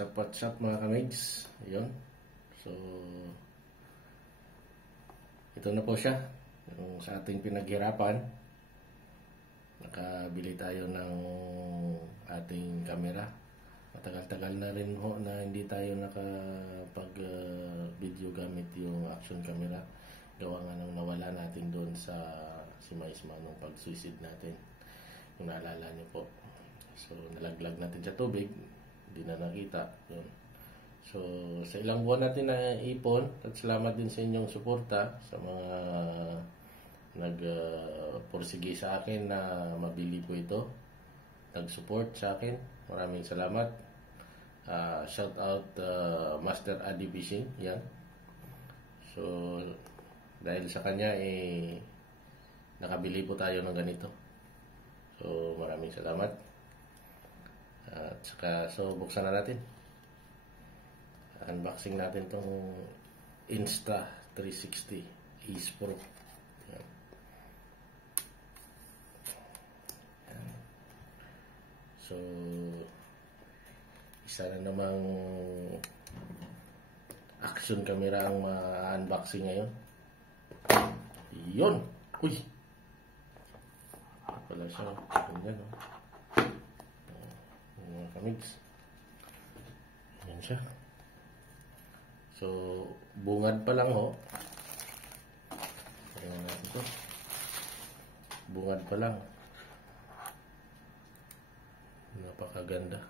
What's up mga kamigs? Ayun. So, ito na po siya. Yung sa ating pinaghirapan. Nakabili tayo ng ating camera. Matagal-tagal na rin ho na hindi tayo nakapag-video gamit yung action camera. Gawa nga nang nawala natin doon sa Simaisma nung pag-suicide natin. Kung naalala niyo po. So, nalaglag natin sa tubig. Hindi na nakita. Yun. So, sa ilang buwan natin na ipon, at salamat din sa inyong suporta sa mga nag-pursige sa akin na mabili po ito. Nag-support sa akin. Maraming salamat. Shout out Master Adi Fishing. Yan. So, dahil sa kanya, nakabili po tayo ng ganito. So, maraming salamat. At saka, so buksan na natin. Unboxing natin tong Insta360 Ace Pro. Yan. Yan. So, isa na namang action camera ang ma-unboxing ngayon. Yun! Uy! Pala siya. Ganyan, no? Mga kamigs. Ayan siya. So, bungad pa lang ho. Ayan natin ito. Bungad pa lang. Napakaganda.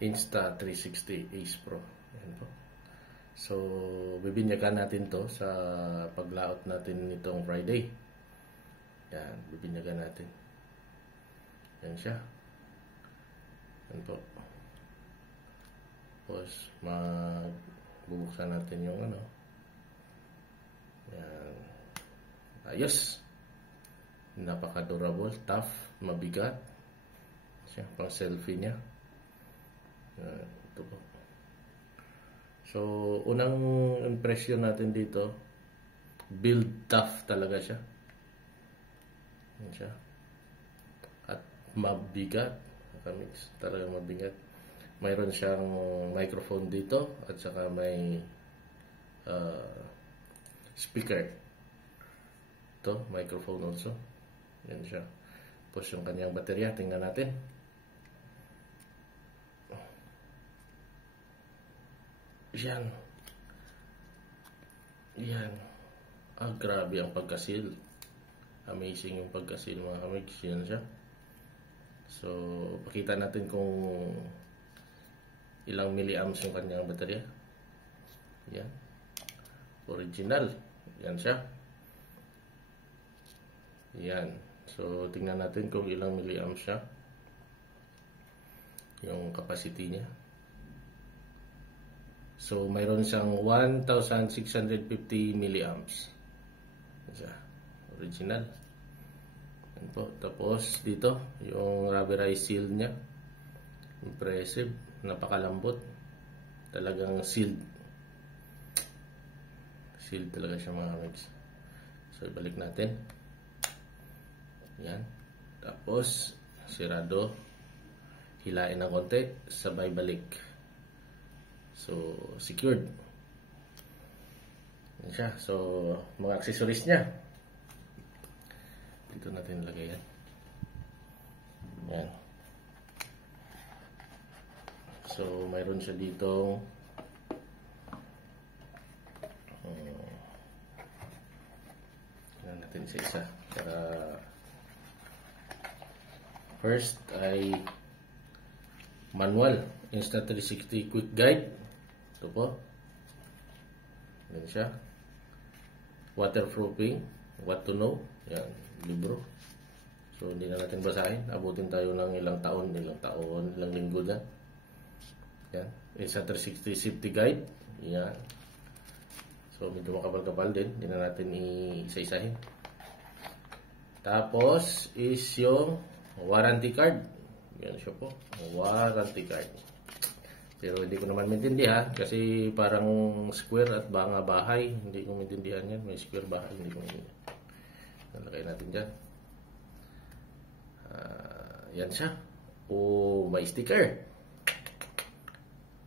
Insta360 Ace Pro. Ayan po. So, bibinyagan natin to sa paglaot natin nitong Friday. Yan, bibinyagan natin. Yan siya. Yan po. Tapos, bubuksan natin yung ano. Yan. Ayos. Napaka-durable, tough, mabigat. Siya, pang selfie niya. Yan, ito po. So, unang impression natin dito, build tough talaga siya. Yan siya. At mabigat. Kamigs. Talagang mabigat. Mayroon siyang microphone dito at saka may speaker. Ito, microphone also. Yan siya. Tapos yung kanyang baterya, tingnan natin. Yan. Yan. Grabe ang pagkasil. Amazing yung pagkasil mga kamigs. Yan siya. So, pakita natin kung ilang milliamps yung kanyang baterya. Yan. Original. Yan siya. Yan. So, tingnan natin kung ilang milliamps siya. Yung capacity niya. So, mayroon siyang 1,650 milliamps. Yan siya. Original. Yan po. Tapos, dito, yung rubberized seal niya. Impressive. Napakalambot. Talagang sealed. Sealed talaga siya mga kamigs. So, ibalik natin. Yan. Tapos, sirado. Hilain ng konti. Sabay balik. So, secured. Yan siya. So, mga accessories niya. Dito natin ilagay yan. Yan. So, mayroon siya dito. Yan natin isa-isa. Para first ay manual. Insta360 quick guide. Ito po. Yan siya. Waterproofing. What to know. Yan. Libro. So, hindi na natin basahin. Abutin tayo ng ilang taon, ilang linggo na. Yan. Insta360 safety guide. Yan. So, medyo makapal-kapal din. Hindi na natin isa-isahin. Tapos, is yung warranty card. Yan siya po. Warranty card. Pero hindi ko naman maintindihan kasi parang square at banga bahay. Hindi ko maintindihan yan. May square bahay. Hindi ko maintindihan. Nalagay natin dyan. Yan siya. Oh, may sticker.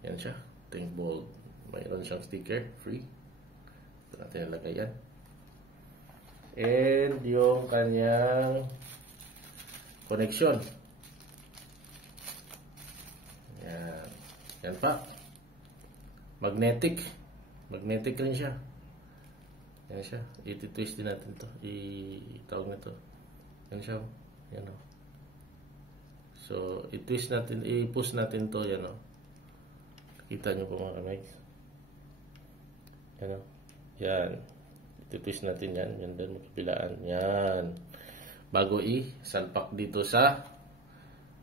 Yan siya. Think bold. Mayroon siyang sticker. Free. Ito natin nalagay yan. And yung kanyang connection. Yan. Yan pa. Magnetic. Magnetic rin siya. Yan siya. I-twist din natin to. I-tawag na to. Yan siya. Yan o. So, i-twist natin. I-push natin to. Yan o. Kita nyo po mga kamay. Yan o. Yan. I-twist natin yan. Yan din. Magkabilaan. Yan. Bago i-salpak dito sa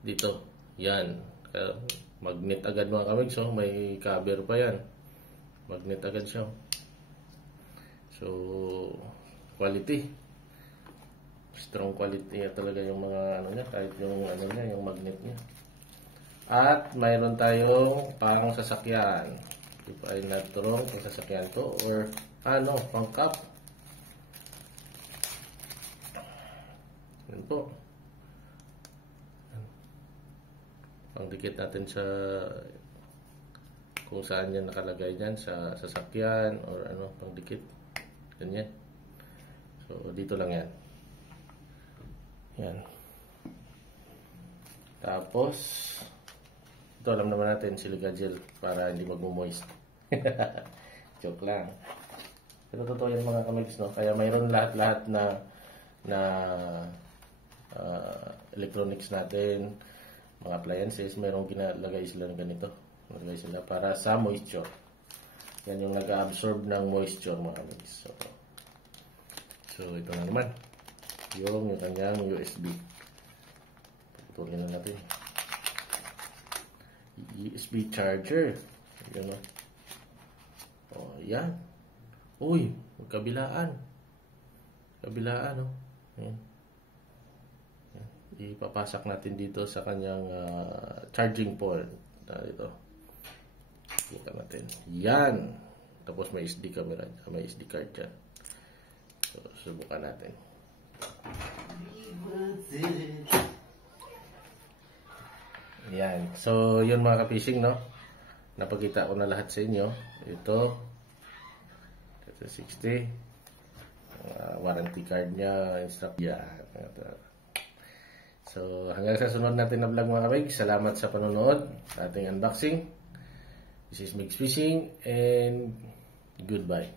dito. Yan. Magnet agad mga kamay. So, may cover pa yan. Magnet agad siya. So, quality. Strong quality talaga yung mga ano niya, kahit yung ano niya, yung magnet niya. At mayroon tayong pang sasakyan. If I'm not wrong, pang sasakyan to or ano, pang cup. Yan po. Pang dikit natin sa kung saan yan nakalagay dyan, sa sasakyan or ano, pang dikit. Ganyan. So, dito lang yan. Yan. Tapos, ito alam naman natin, silica gel para hindi magmo-moist. Joke lang. Pero totoo yan mga kamigs, no? Kaya mayroon lahat-lahat na electronics natin, mga appliances, mayroong ginalagay sila ng ganito. Nalagay sila para sa moisture. Yan yung nag-absorb ng moisture mga kamigs. So ito na naman. Yung kanyang USB. Putulin na natin. USB charger. Yan o. Oh, yan. Uy, magkabilaan. Kabilaan, o. Yan. Ipapasak natin dito sa kanyang charging port. Dito. Ito natin. Yan. Tapos may SD camera. May SD card dyan. So, subukan natin. Yan. So, yun mga kapising, no? Napakita ko na lahat sa inyo. Ito 60. Warranty card niya. Yan. So, hanggang sa sunod natin na vlog mga kabig. Salamat sa panonood sa ating unboxing. This is Migs Fishing and goodbye.